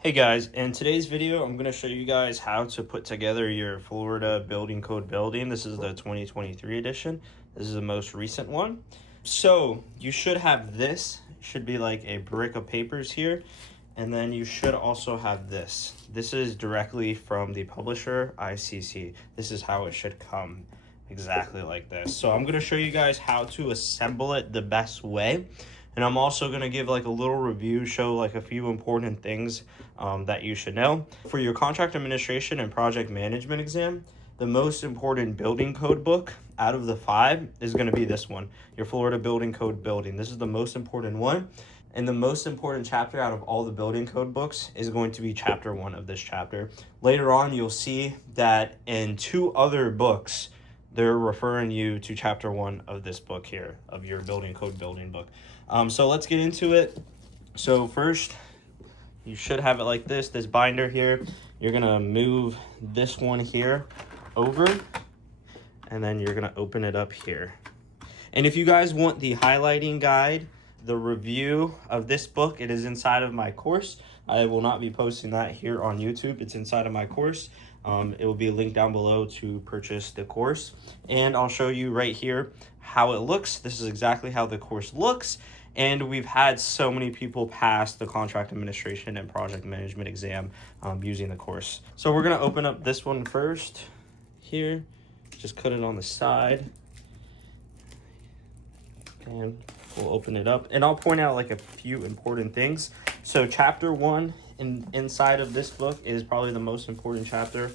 Hey guys, in today's video, I'm going to show you guys how to put together your Florida Building Code building. This is the 2023 edition. This is the most recent one. So you should have this, should be like a brick of papers here. And then you should also have this. This is directly from the publisher, ICC. This is how it should come, exactly like this. So I'm going to show you guys how to assemble it the best way. And I'm also going to give like a little review, show like a few important things that you should know. For your contract administration and project management exam, the most important building code book out of the 5 is going to be this one, your Florida Building Code building. This is the most important one. And the most important chapter out of all the building code books is going to be chapter 1 of this chapter. Later on, you'll see that in 2 other books, they're referring you to chapter 1 of this book here, of your building code building book. So let's get into it. So first, you should have it like this binder here. You're gonna move this one here over, and then you're gonna open it up here. And if you guys want the highlighting guide, the review of this book, it is inside of my course. I will not be posting that here on YouTube. It's inside of my course. It will be linked down below to purchase the course. And I'll show you right here how it looks. This is exactly how the course looks. And we've had so many people pass the contract administration and project management exam using the course. So we're gonna open up this one first here. Just cut it on the side. And we'll open it up. And I'll point out like a few important things. So chapter 1 inside of this book is probably the most important chapter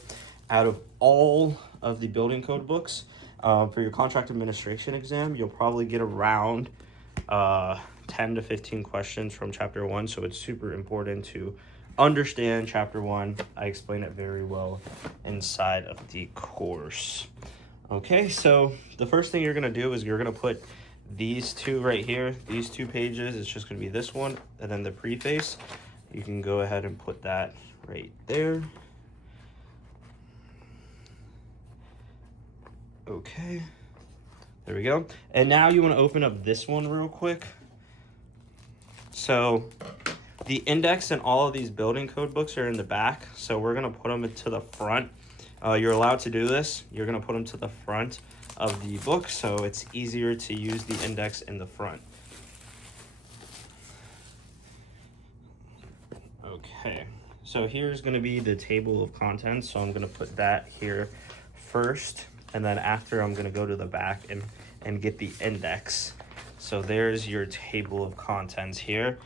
out of all of the building code books. For your contract administration exam, you'll probably get around 10 to 15 questions from chapter 1. So it's super important to understand chapter 1. I explain it very well inside of the course. Okay, so the first thing you're gonna do is you're gonna put these 2 right here, these 2 pages. It's just gonna be this one and then the preface. You can go ahead and put that right there. Okay, there we go. And now you want to open up this one real quick. So the index in all of these building code books are in the back. So we're going to put them to the front. You're allowed to do this. You're going to put them to the front of the book, so it's easier to use the index in the front. Okay, so here's going to be the table of contents. So I'm going to put that here first. And then after, I'm going to go to the back and get the index. So there's your table of contents here.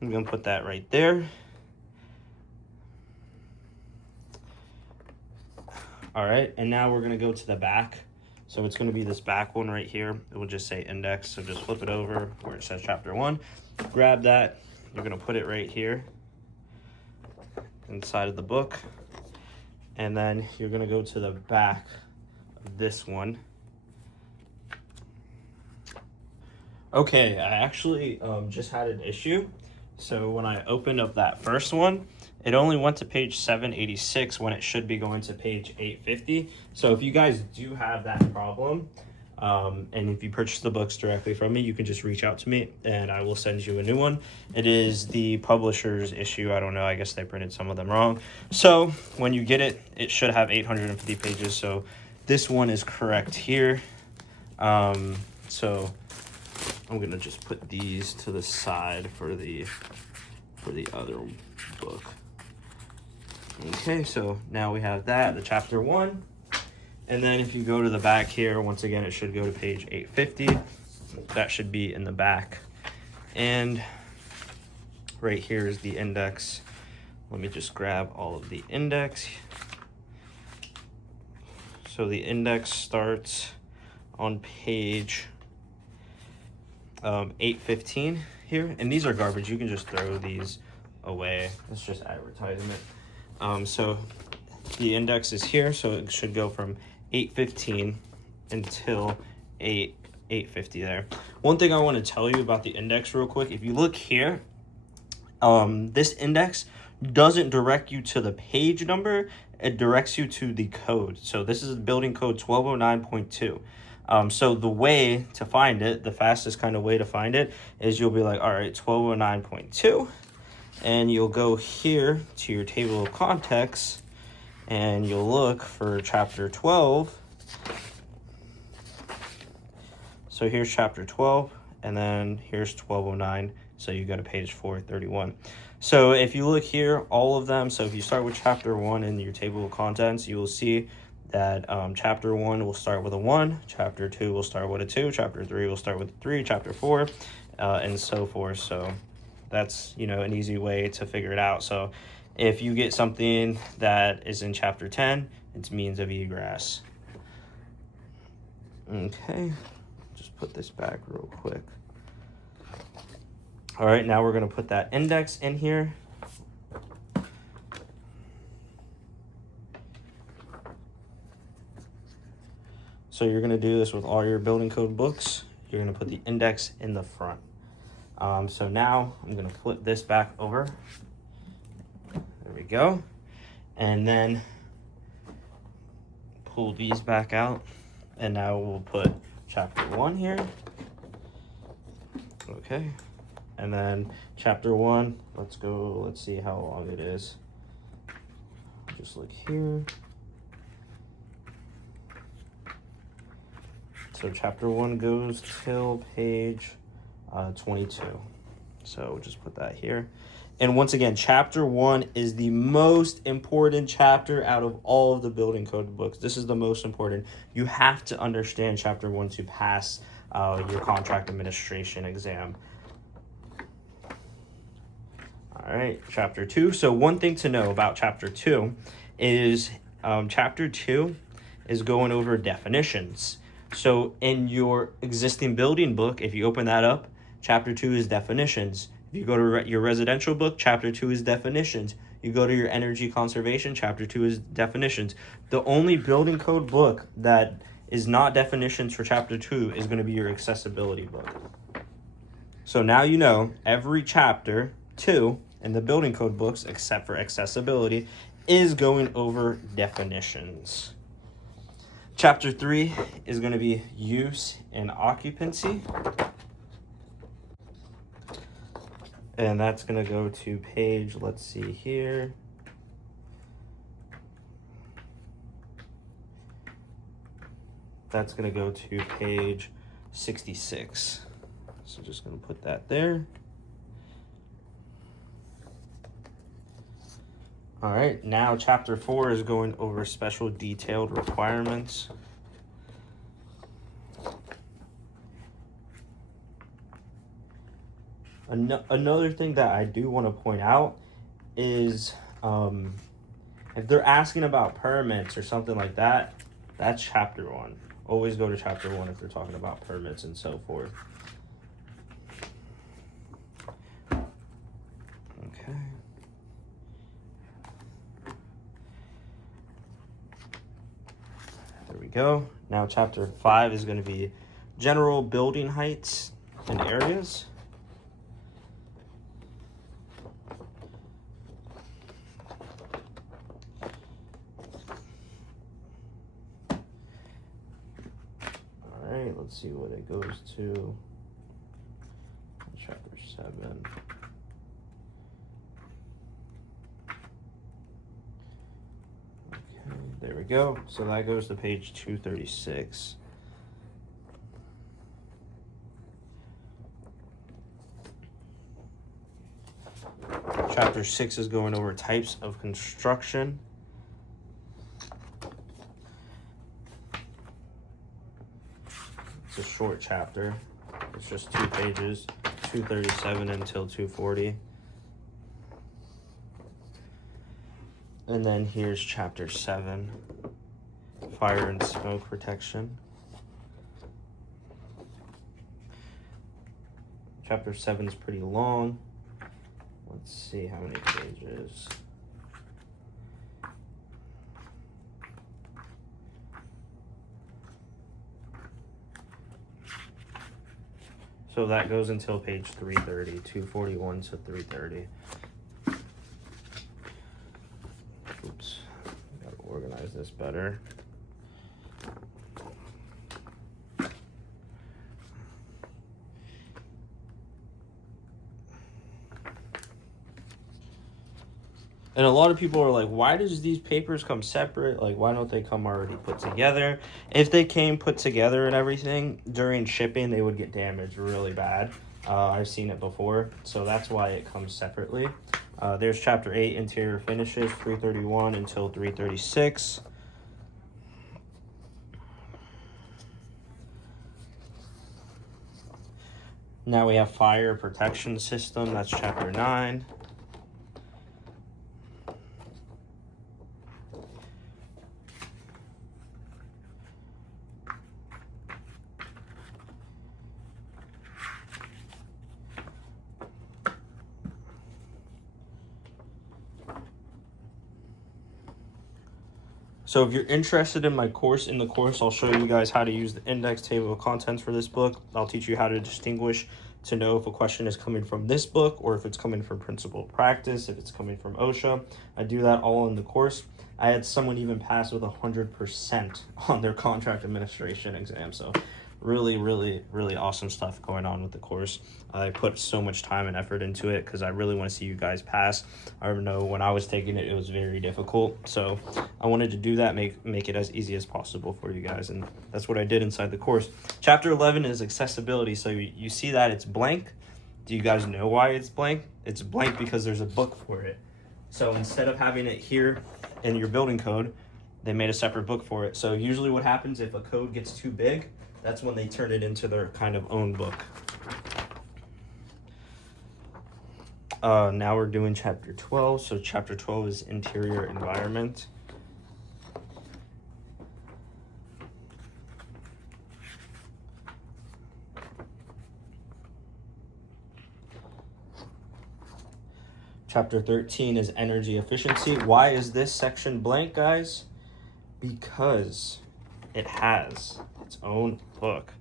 I'm going to put that right there. All right, and now we're going to go to the back. So it's going to be this back one right here. It will just say index. So just flip it over where it says chapter 1. Grab that. You're going to put it right here inside of the book. And then you're going to go to the back of this one. Okay, I actually just had an issue. So when I opened up that first one, it only went to page 786 when it should be going to page 850. So if you guys do have that problem, and if you purchase the books directly from me, you can just reach out to me and I will send you a new one. It is the publisher's issue. I don't know. I guess they printed some of them wrong. So when you get it, it should have 850 pages. So this one is correct here. So I'm going to just put these to the side for the other book. Okay, so now we have that, the chapter 1. And then if you go to the back here, once again, it should go to page 850. That should be in the back. And right here is the index. Let me just grab all of the index. So the index starts on page 815 here. And these are garbage. You can just throw these away. It's just advertisement. So the index is here, so it should go from 815 until 850 there. One thing I want to tell you about the index real quick, if you look here, this index doesn't direct you to the page number, it directs you to the code. So this is building code 1209.2. So the way to find it, the fastest kind of way to find it is you'll be like, all right, 1209.2. and you'll go here to your table of contents, and you'll look for chapter 12. So here's chapter 12, and then here's 1209. So you go to page 431. So if you look here, all of them, so if you start with chapter 1 in your table of contents, you will see that chapter 1 will start with a 1, chapter 2 will start with a 2, chapter 3 will start with a 3, chapter 4, and so forth. So that's, you know, an easy way to figure it out. So if you get something that is in chapter 10, it's means of egress. Okay, just put this back real quick. All right, now we're going to put that index in here. So you're going to do this with all your building code books. You're going to put the index in the front. So now I'm going to flip this back over. There we go. And then pull these back out. And now we'll put chapter 1 here. Okay. And then chapter 1, let's see how long it is. Just look here. So chapter 1 goes till page 22. So we'll just put that here. And once again, chapter 1 is the most important chapter out of all of the building code books. This is the most important. You have to understand chapter 1 to pass your contract administration exam. All right, chapter 2. So one thing to know about chapter 2 is chapter 2 is going over definitions. So in your existing building book, if you open that up, chapter 2 is definitions. If you go to your residential book, chapter 2 is definitions. You go to your energy conservation, chapter 2 is definitions. The only building code book that is not definitions for chapter 2 is going to be your accessibility book. So now you know every chapter 2 in the building code books, except for accessibility, is going over definitions. Chapter 3 is going to be use and occupancy. And that's going to go to page, let's see here. That's going to go to page 66. So just going to put that there. All right, now chapter 4 is going over special detailed requirements. Another thing that I do want to point out is if they're asking about permits or something like that, that's chapter 1. Always go to chapter 1 if they're talking about permits and so forth. Okay. There we go. Now chapter 5 is going to be general building heights and areas. All right, let's see what it goes to. Chapter 7. There we go. So that goes to page 236. Chapter 6 is going over types of construction. It's a short chapter. It's just 2 pages, 237 until 240. And then here's chapter 7, fire and smoke protection. Chapter 7 is pretty long. Let's see how many pages. So that goes until page 330, 241 to 330. Oops, gotta organize this better. And a lot of people are like, why does these papers come separate? Like, why don't they come already put together? If they came put together and everything, during shipping, they would get damaged really bad. I've seen it before, so that's why it comes separately. There's Chapter 8, Interior Finishes, 331 until 336. Now we have Fire Protection System, that's Chapter 9. So if you're interested in my course, I'll show you guys how to use the index table of contents for this book. I'll teach you how to distinguish to know if a question is coming from this book or if it's coming from Principled Practice, if it's coming from OSHA. I do that all in the course. I had someone even pass with 100% on their contract administration exam. So really, really, really awesome stuff going on with the course. I put so much time and effort into it because I really want to see you guys pass. I know when I was taking it, it was very difficult. So I wanted to do that, make it as easy as possible for you guys. And that's what I did inside the course. Chapter 11 is accessibility. So you see that it's blank. Do you guys know why it's blank? It's blank because there's a book for it. So instead of having it here in your building code, they made a separate book for it. So usually what happens if a code gets too big, that's when they turn it into their kind of own book. Now we're doing Chapter 12. So Chapter 12 is Interior Environment. Chapter 13 is Energy Efficiency. Why is this section blank, guys? Because it has its own book.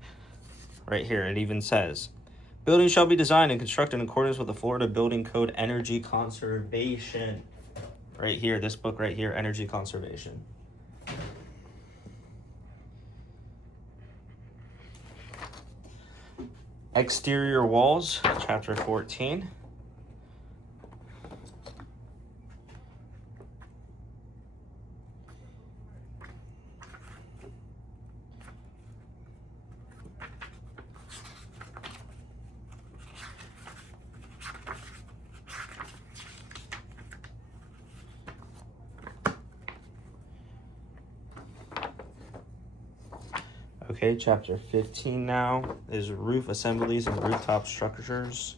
Right here, it even says, buildings shall be designed and constructed in accordance with the Florida Building Code Energy Conservation. Right here, this book right here, Energy Conservation. Exterior walls, Chapter 14. Okay, Chapter 15 now is roof assemblies and rooftop structures.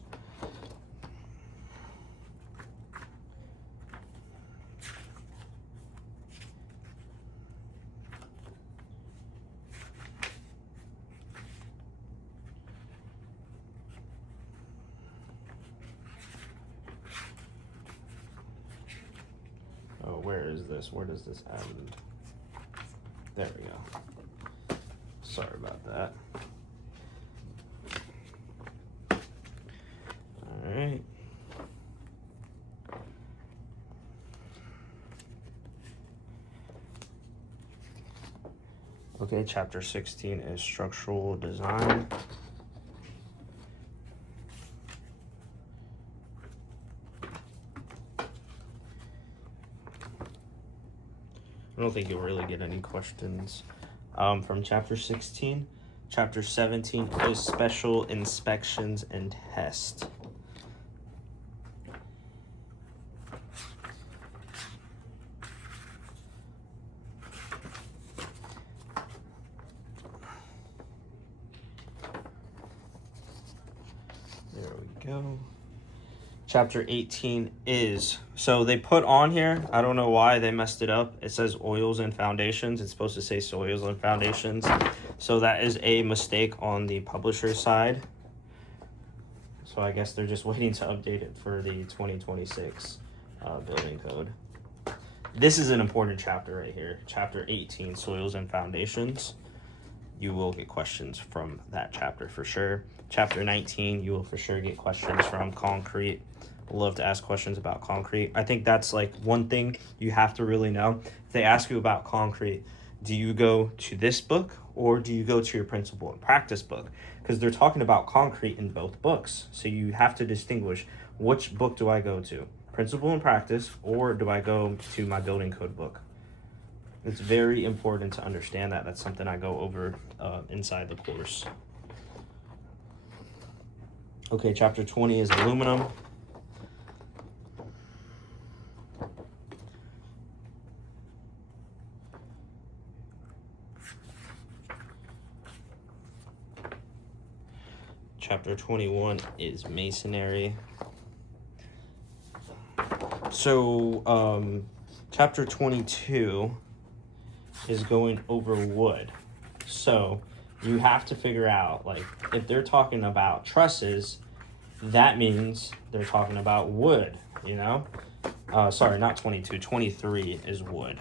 Oh, where is this? Where does this end? There we go. Sorry about that. All right. Okay, Chapter 16 is structural design. I don't think you'll really get any questions from Chapter 16. Chapter 17 is special inspections and tests. There we go. Chapter 18 is, so they put on here, I don't know why they messed it up. It says oils and foundations. It's supposed to say soils and foundations. So that is a mistake on the publisher side. So I guess they're just waiting to update it for the 2026 building code. This is an important chapter right here. Chapter 18, soils and foundations. You will get questions from that chapter for sure. Chapter 19, you will for sure get questions from concrete. Love to ask questions about concrete. I think that's like one thing you have to really know. If they ask you about concrete, do you go to this book or do you go to your principle and practice book? Because they're talking about concrete in both books. So you have to distinguish which book do I go to, principle and practice, or do I go to my building code book? It's very important to understand that. That's something I go over inside the course. Okay, chapter 20 is aluminum. Chapter 21 is masonry. So, chapter 22 is going over wood. So, you have to figure out, like, if they're talking about trusses, that means they're talking about wood, you know? Sorry, not 22, 23 is wood.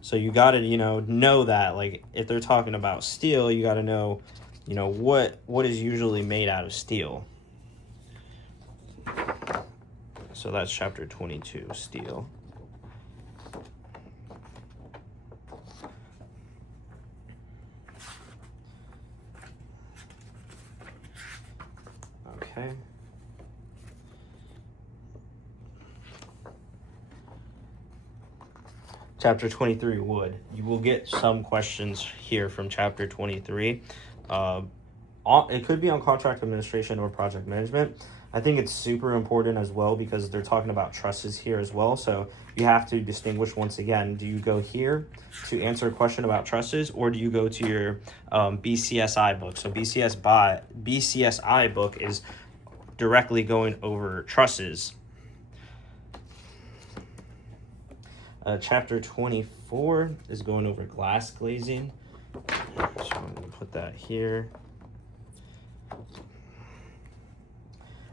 So you gotta, know that, like, if they're talking about steel, you gotta know, what is usually made out of steel. So that's chapter 22, steel. Okay. Chapter 23, wood. You will get some questions here from chapter 23. It could be on contract administration or project management. I think it's super important as well because they're talking about trusses here as well. So you have to distinguish once again, do you go here to answer a question about trusses, or do you go to your BCSI book? So BCSI book is directly going over trusses. Chapter 24 is going over glass glazing. So I'm going to put that here.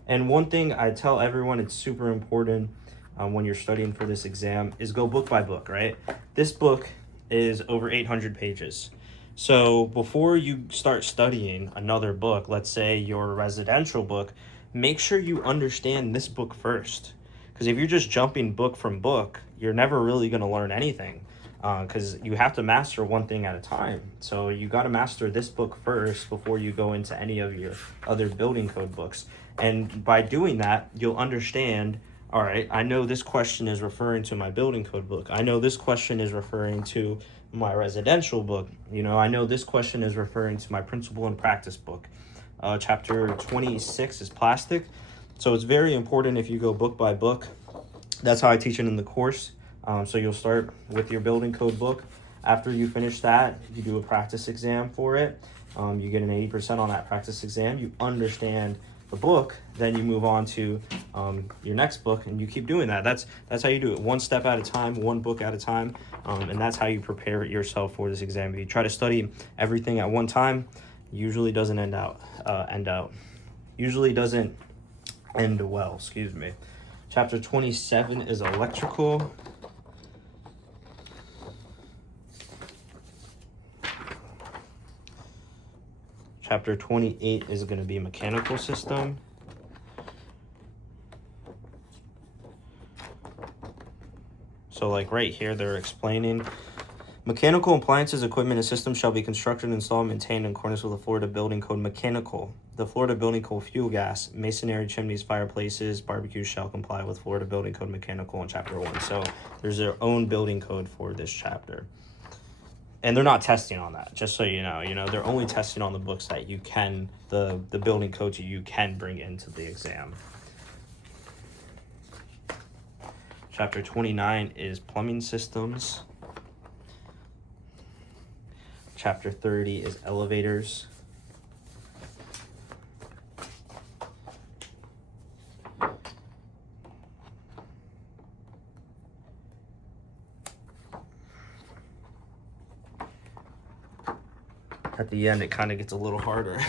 And one thing I tell everyone, it's super important when you're studying for this exam, is go book by book, right? This book is over 800 pages. So before you start studying another book, let's say your residential book, make sure you understand this book first. Because if you're just jumping book from book, you're never really going to learn anything. Because you have to master one thing at a time. So you got to master this book first before you go into any of your other building code books. And by doing that, you'll understand, all right, I know this question is referring to my building code book. I know this question is referring to my residential book. I know this question is referring to my principle and practice book. Chapter 26 is plastic. So it's very important if you go book by book. That's how I teach it in the course. So you'll start with your building code book. After you finish that, you do a practice exam for it. You get an 80% on that practice exam. You understand the book, then you move on to your next book, and you keep doing that. That's how you do it, one step at a time, one book at a time, and that's how you prepare yourself for this exam. If you try to study everything at one time, usually doesn't end well. Excuse me. Chapter 27 is electrical. Chapter 28 is going to be mechanical system. So like right here, they're explaining mechanical appliances, equipment, and systems shall be constructed, installed, and maintained in accordance with the Florida Building Code. Mechanical. The Florida Building Code fuel gas, masonry, chimneys, fireplaces, barbecues shall comply with Florida Building Code mechanical in chapter 1. So there's their own building code for this chapter. And they're not testing on that, just so you know, they're only testing on the books that you can, the building codes you can bring into the exam. Chapter 29 is plumbing systems. Chapter 30 is elevators. At the end, it kind of gets a little harder.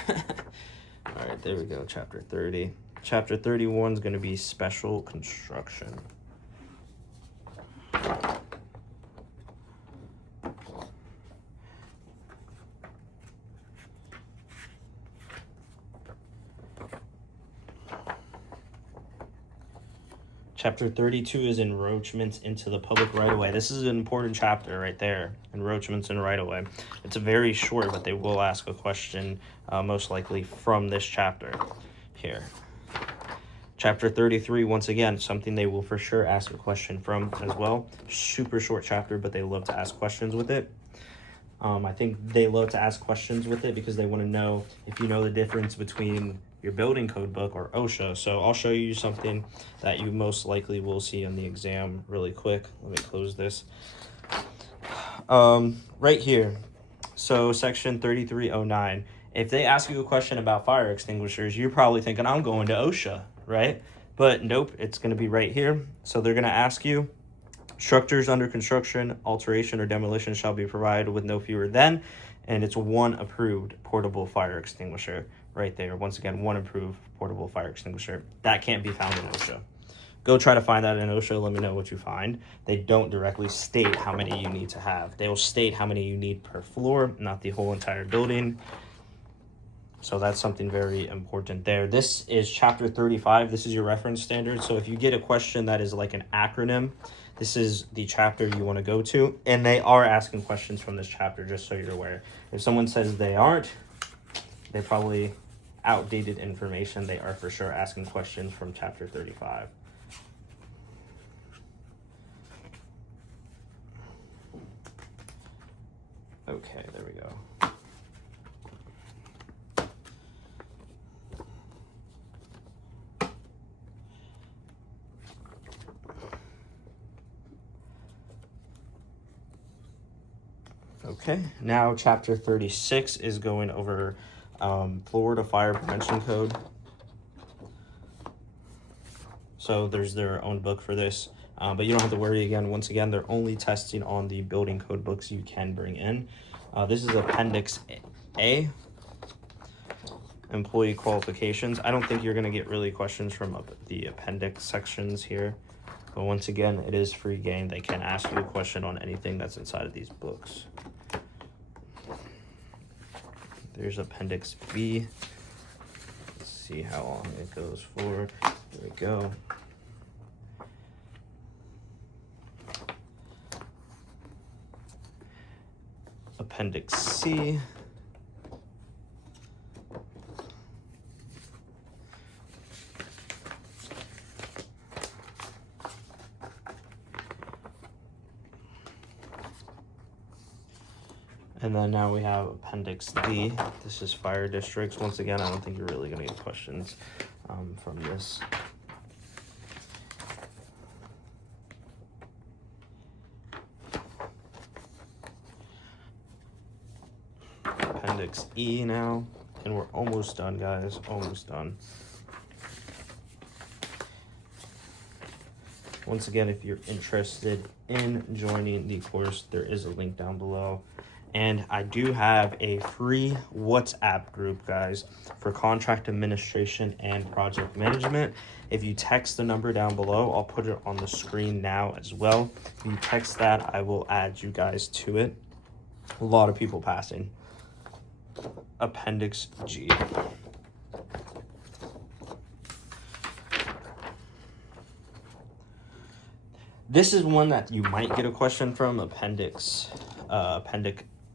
All right, there we go, chapter 30. Chapter 31 is going to be special construction. Chapter 32 is encroachments into the public right-of-way. This is an important chapter right there, encroachments in right-of-way. It's very short, but they will ask a question most likely from this chapter here. Chapter 33, once again, something they will for sure ask a question from as well. Super short chapter, but they love to ask questions with it. I think they love to ask questions with it because they want to know if you know the difference between your building code book or OSHA. So I'll show you something that you most likely will see on the exam really quick. Let me close this. Right here. So section 3309. If they ask you a question about fire extinguishers, you're probably thinking, I'm going to OSHA, right? But nope, it's going to be right here. So they're going to ask you, structures under construction, alteration, or demolition shall be provided with no fewer than, and it's one approved portable fire extinguisher right there. Once again, one approved portable fire extinguisher. That can't be found in OSHA. Go try to find that in OSHA. Let me know what you find. They don't directly state how many you need to have. They will state how many you need per floor, not the whole entire building. So that's something very important there. This is chapter 35. This is your reference standard. So if you get a question that is like an acronym, this is the chapter you want to go to. And they are asking questions from this chapter, just so you're aware. If someone says they aren't, they probably outdated information. They are for sure asking questions from chapter 35. Okay, there we go. Okay, now chapter 36 is going over Florida Fire Prevention Code. So there's their own book for this, but you don't have to worry again. Once again, they're only testing on the building code books you can bring in. This is Appendix A, employee qualifications. I don't think you're going to get really questions from the appendix sections here. But once again, it is free game. They can ask you a question on anything that's inside of these books. There's Appendix B. Let's see how long it goes for. There we go. Appendix C. And then now we have Appendix D. This is fire districts. Once again, I don't think you're really going to get questions from this. Appendix E now. And we're almost done, guys. Almost done. Once again, if you're interested in joining the course, there is a link down below. And I do have a free WhatsApp group, guys, for contract administration and project management. If you text the number down below, I'll put it on the screen now as well. If you text that, I will add you guys to it. A lot of people passing. Appendix G. This is one that you might get a question from.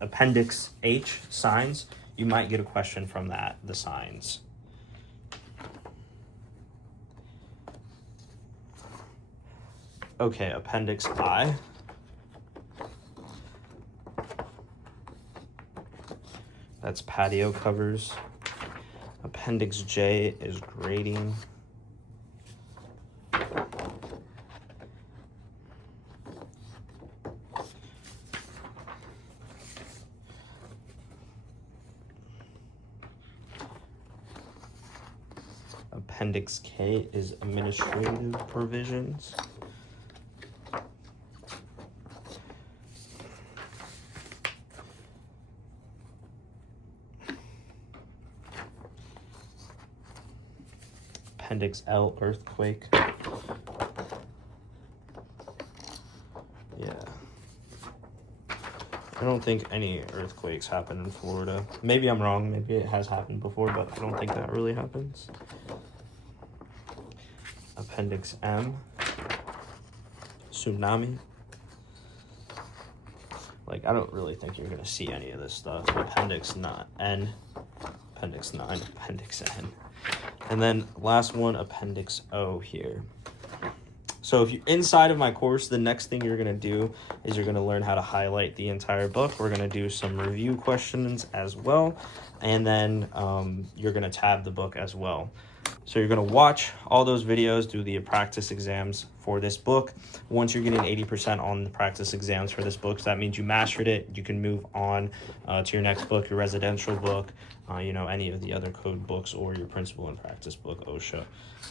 Appendix H, signs. You might get a question from that, the signs. Okay, Appendix I. That's patio covers. Appendix J is grading. Appendix K is administrative provisions. Appendix L, earthquake. Yeah. I don't think any earthquakes happen in Florida. Maybe I'm wrong. Maybe it has happened before, but I don't think that really happens. Appendix M, tsunami. Like, I don't really think you're gonna see any of this stuff. Appendix N, Appendix 9, Appendix N. And then last one, Appendix O here. So if you're inside of my course, the next thing you're going to do is you're going to learn how to highlight the entire book. We're going to do some review questions as well. And then you're going to tab the book as well. So you're going to watch all those videos, do the practice exams for this book. Once you're getting 80% on the practice exams for this book, so that means you mastered it. You can move on to your next book, your residential book, you know, any of the other code books, or your principal and practice book, OSHA,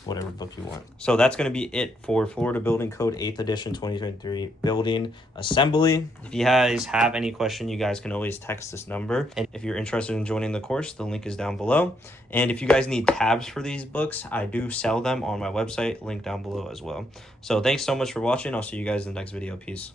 whatever book you want. So that's going to be it for Florida Building Code 8th edition 2023 building assembly. If you guys have any question, you guys can always text this number. And if you're interested in joining the course, the link is down below. And if you guys need tabs for these books, I do sell them on my website, link down below as well. So thanks so much for watching. I'll see you guys in the next video. Peace.